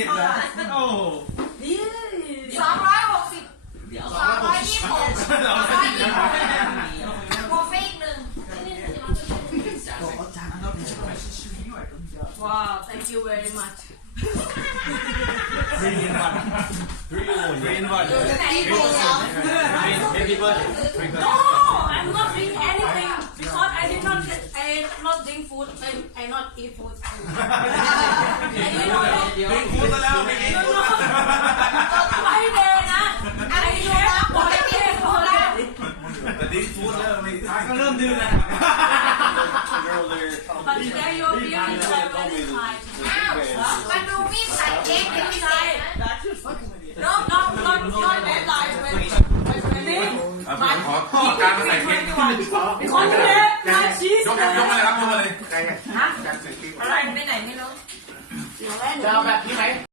หนึ่งสองเจ็ดนะโอ้ สองร้อยหกสิบสองร้อยยี่สิบหกสองร้อยยี่สิบหกโมเฟอีกหนึ่งว้าว thank you very much สี่วัน Three in one. สี่วัน ไหนบอกแล้ว Happy birthday. Drink No, I'm not drink anything because I did not get, I not drink food. I, I not eat food. I did not. เป็นครูซะแล้วไม่กินไม่เลยนะไอ้เชฟบอกให้เชฟคนแรกแต่ดิ้งฟูดแล้วไม่ก็เริ่มดื้อแล้วปัจจัยโยมเบี้ยเลยอ้าวมาดูมีดตัดเค้กเป็นไงน้องน้องน้องน้องแม่ลายเป็นเป็นนี่มาขอขอการใส่เค้กขอเค้กมาชีสยกมาเลยครับยกมาเลยอะไรไปไหนไม่รู้ Lâu ngày.